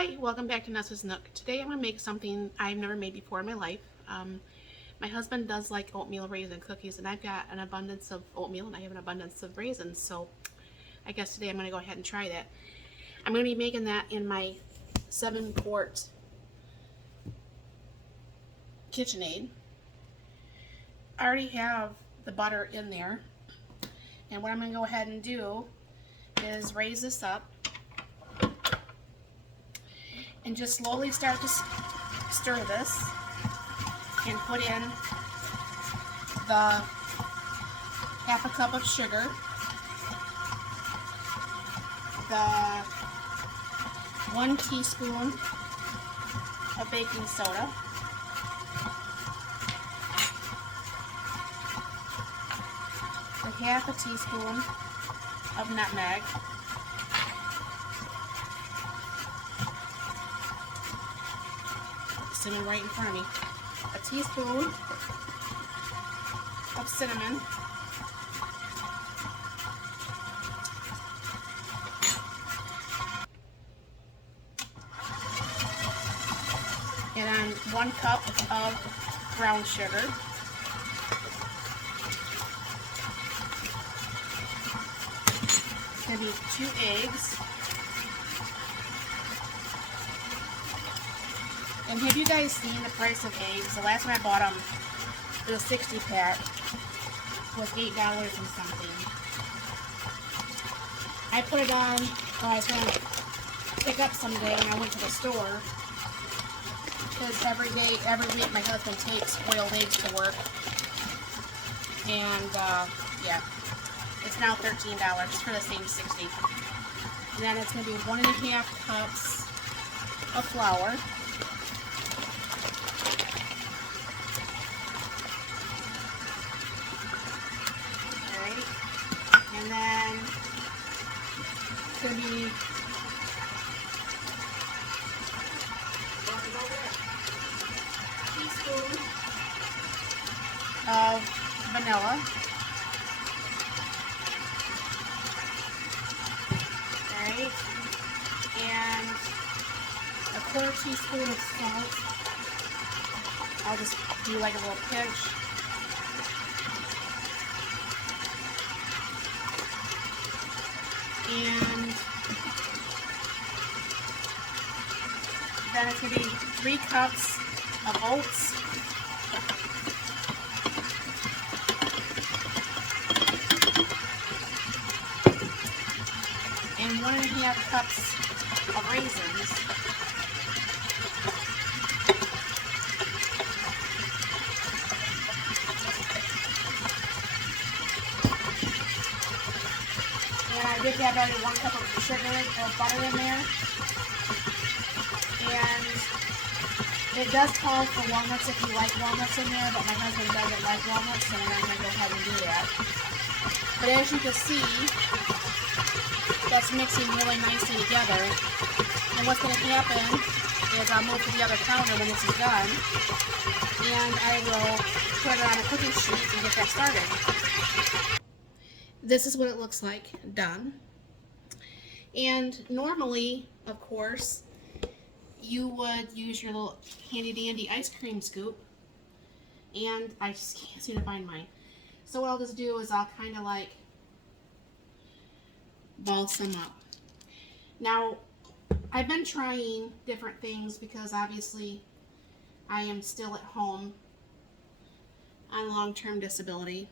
Hi, welcome back to Nessa's Nook. Today I'm going to make something I've never made before in my life. My husband does like oatmeal raisin cookies, and I've got an abundance of oatmeal and I have an abundance of raisins, so I guess today I'm going to go ahead and try that. I'm going to be making that in my 7-quart KitchenAid. I already have the butter in there, and what I'm going to go ahead and do is raise this up and just slowly start to stir this and put in the half a cup of sugar, the 1 teaspoon of baking soda, the half a teaspoon of nutmeg, cinnamon right in front of me, a teaspoon of cinnamon, and then 1 cup of brown sugar, it's going to be 2 eggs. And have you guys seen the price of eggs? The last time I bought them, the 60 pack was $8 and something. I put it on, I was going to pick up someday when I went to the store, because every week my husband takes boiled eggs to work. And yeah, it's now $13 for the same 60. And then it's going to be 1.5 cups of flour. And then it's going to be a teaspoon of vanilla. Alright. And a 1/4 teaspoon of salt. I'll just do like a little pinch. And then it's going to be 3 cups of oats, and 1.5 cups of raisins, and I did have already 1 cup of sugar or butter in there. And it does call for walnuts if you like walnuts in there, but my husband doesn't like walnuts, so we're not going to go ahead and do that. But as you can see, that's mixing really nicely together. And what's going to happen is I'll move to the other counter when this is done, and I will put it on a cookie sheet and get that started. This is what it looks like done. And normally, of course, you would use your little handy dandy ice cream scoop, and I just can't seem to find mine. So what I'll just do is I'll kind of like ball some up. Now, I've been trying different things because obviously I am still at home on long-term disability.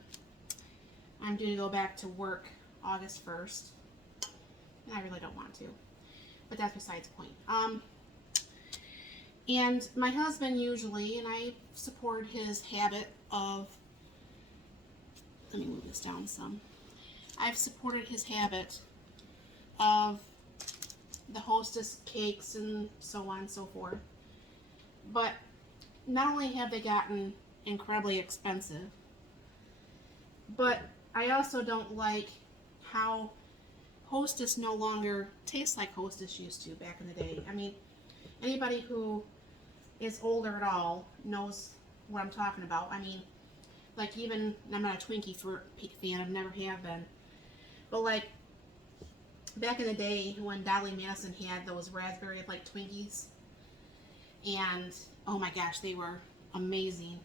I'm due to go back to work August 1st, and I really don't want to, but that's besides the point. And my husband usually, and I support his habit of, let me move this down some. I've supported his habit of the Hostess cakes and so on and so forth. But not only have they gotten incredibly expensive, but I also don't like how Hostess no longer tastes like Hostess used to back in the day. I mean, anybody who is older at all knows what I'm talking about. I mean, like, even, I'm not a Twinkie fan, I've never have been, but like back in the day when Dolly Madison had those raspberry like Twinkies, and oh my gosh, they were amazing.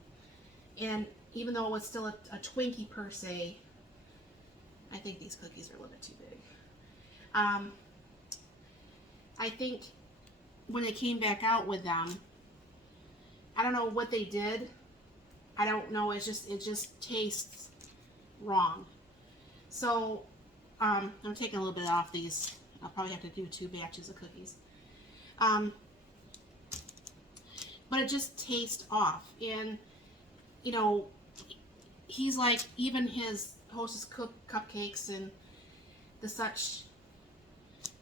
And even though it was still a Twinkie per se, I think these cookies are a little bit too big. I think when they came back out with them, I don't know what they did. I don't know. It just tastes wrong. So I'm taking a little bit off these. I'll probably have to do 2 batches of cookies. But it just tastes off. And you know, he's like, even his Hostess cupcakes and the such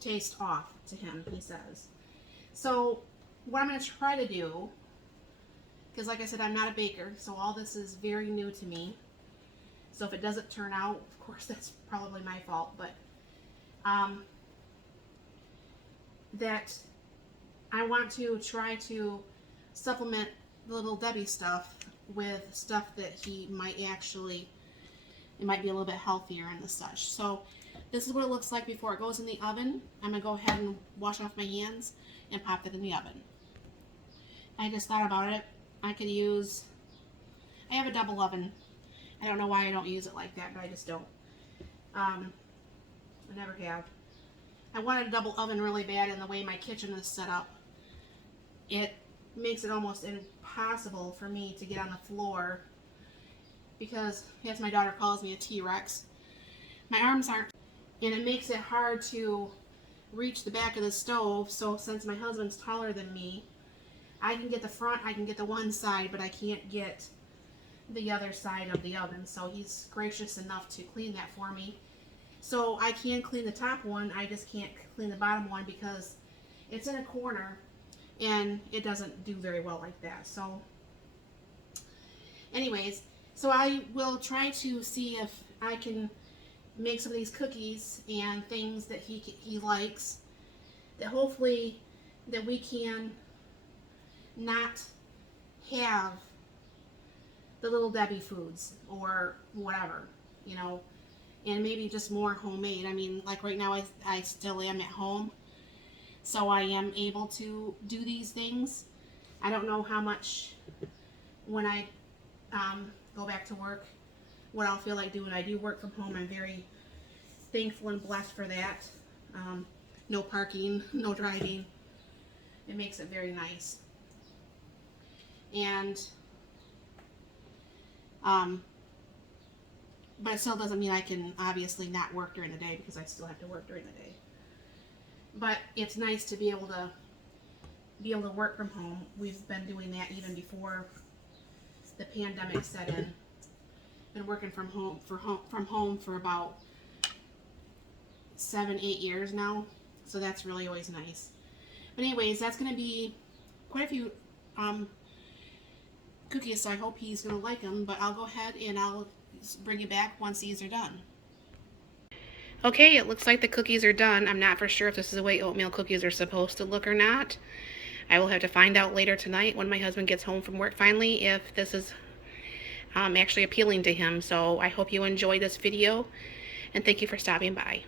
taste off to him, he says. So what I'm going to try to do, because like I said, I'm not a baker, so all this is very new to me. So if it doesn't turn out, of course, that's probably my fault. But that I want to try to supplement the Little Debbie stuff with stuff that he might actually, it might be a little bit healthier and the such. So this is what it looks like before it goes in the oven. I'm going to go ahead and wash off my hands and pop it in the oven. I just thought about it. I could use, I have a double oven. I don't know why I don't use it like that, but I just don't. I never have. I wanted a double oven really bad, and the way my kitchen is set up, it makes it almost impossible for me to get on the floor because, as my daughter calls me, a T-Rex. My arms aren't, and it makes it hard to reach the back of the stove. So since my husband's taller than me, I can get the front, I can get the one side, but I can't get the other side of the oven. So he's gracious enough to clean that for me. So I can clean the top one, I just can't clean the bottom one because it's in a corner and it doesn't do very well like that. So anyways, so I will try to see if I can make some of these cookies and things that he likes, that hopefully that we can not have the Little Debbie foods or whatever, you know, and maybe just more homemade. I mean, like right now I still am at home, so I am able to do these things. I don't know how much when I go back to work, what I'll feel like doing. I do work from home. I'm very thankful and blessed for that. No parking, no driving. It makes it very nice. And but it still doesn't mean I can obviously not work during the day, because I still have to work during the day. But it's nice to be able to work from home. We've been doing that even before the pandemic set in. Been working from home for about 7-8 years now, so that's really always nice. But anyways, that's going to be quite a few cookies, so I hope he's going to like them. But I'll go ahead and I'll bring you back once these are done. Okay, it looks like the cookies are done. I'm not for sure if this is the way oatmeal cookies are supposed to look or not. I will have to find out later tonight when my husband gets home from work finally if this is actually appealing to him. So I hope you enjoyed this video, and thank you for stopping by.